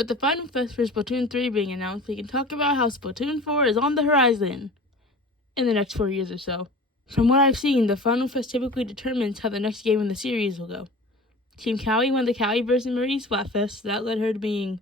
With the Final Fest for Splatoon 3 being announced, we can talk about how Splatoon 4 is on the horizon in the next 4 years or so. From what I've seen, the Final Fest typically determines how the next game in the series will go. Team Callie won the Callie vs. Marie Splatfest, so that led her to being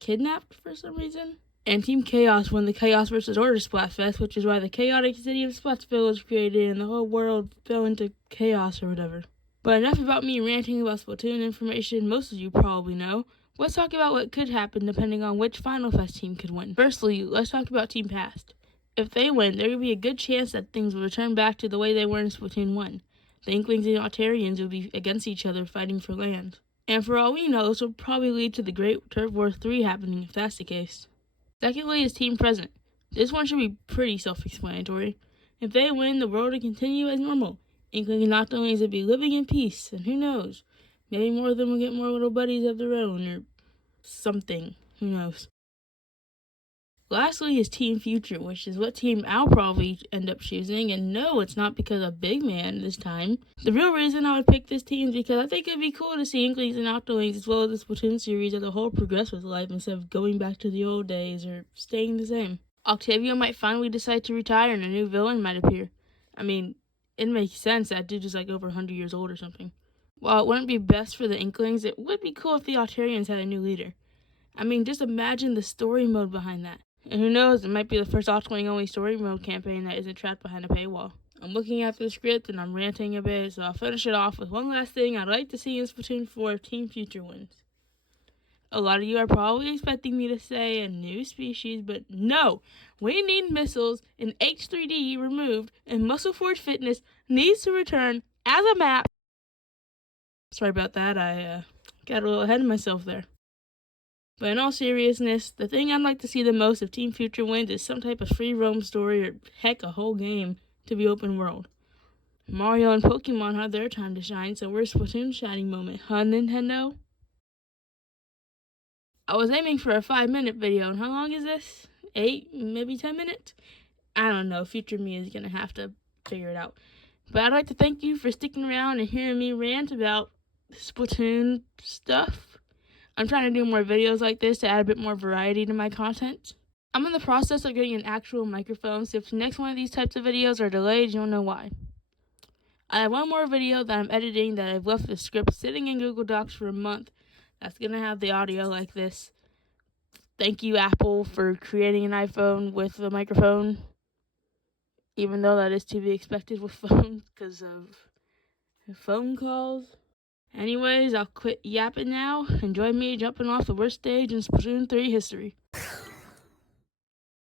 kidnapped for some reason. And Team Chaos won the Chaos vs. Order Splatfest, which is why the chaotic city of Splatsville was created and the whole world fell into chaos or whatever. But enough about me ranting about Splatoon information most of you probably know. Let's talk about what could happen depending on which Final Fest team could win. Firstly, let's talk about Team Past. If they win, there would be a good chance that things will return back to the way they were in Splatoon 1. The Inklings and Octarians will be against each other fighting for land. And for all we know, this will probably lead to the Great Turf War 3 happening if that's the case. Secondly is Team Present. This one should be pretty self-explanatory. If they win, the world will continue as normal. Inklings and Octolings will be living in peace, and who knows? Maybe more of them will get more little buddies of their own, or something. Who knows? Lastly is Team Future, which is what team I'll probably end up choosing, and no, it's not because of Big Man this time. The real reason I would pick this team is because I think it'd be cool to see Inklings and Octolings as well as the Splatoon series as a whole progress with life instead of going back to the old days or staying the same. Octavio might finally decide to retire and a new villain might appear. I mean, it makes sense, that dude is like over 100 years old or something. While it wouldn't be best for the Inklings, it would be cool if the Octarians had a new leader. I mean, just imagine the story mode behind that. And who knows, it might be the first Octoling-only story mode campaign that isn't trapped behind a paywall. I'm looking at the script and I'm ranting a bit, so I'll finish it off with one last thing I'd like to see in Splatoon 4 if Team Future wins. A lot of you are probably expecting me to say a new species, but no! We need missiles and H3D removed, and Muscle Forge Fitness needs to return as a map. Sorry about that, I got a little ahead of myself there. But in all seriousness, the thing I'd like to see the most if Team Future wins is some type of free roam story, or heck, a whole game to be open world. Mario and Pokemon had their time to shine, so where's Splatoon's shining moment, huh, Nintendo? I was aiming for a 5-minute video, and how long is this? 8, maybe 10 minutes? I don't know, future me is gonna have to figure it out. But I'd like to thank you for sticking around and hearing me rant about Splatoon stuff. I'm trying to do more videos like this to add a bit more variety to my content. I'm in the process of getting an actual microphone, so if the next one of these types of videos are delayed, you'll know why. I have one more video that I'm editing that I've left the script sitting in Google Docs for a month. That's going to have the audio like this. Thank you, Apple, for creating an iPhone with a microphone. Even though that is to be expected with phones because of phone calls. Anyways, I'll quit yapping now and join me jumping off the worst stage in Splatoon 3 history.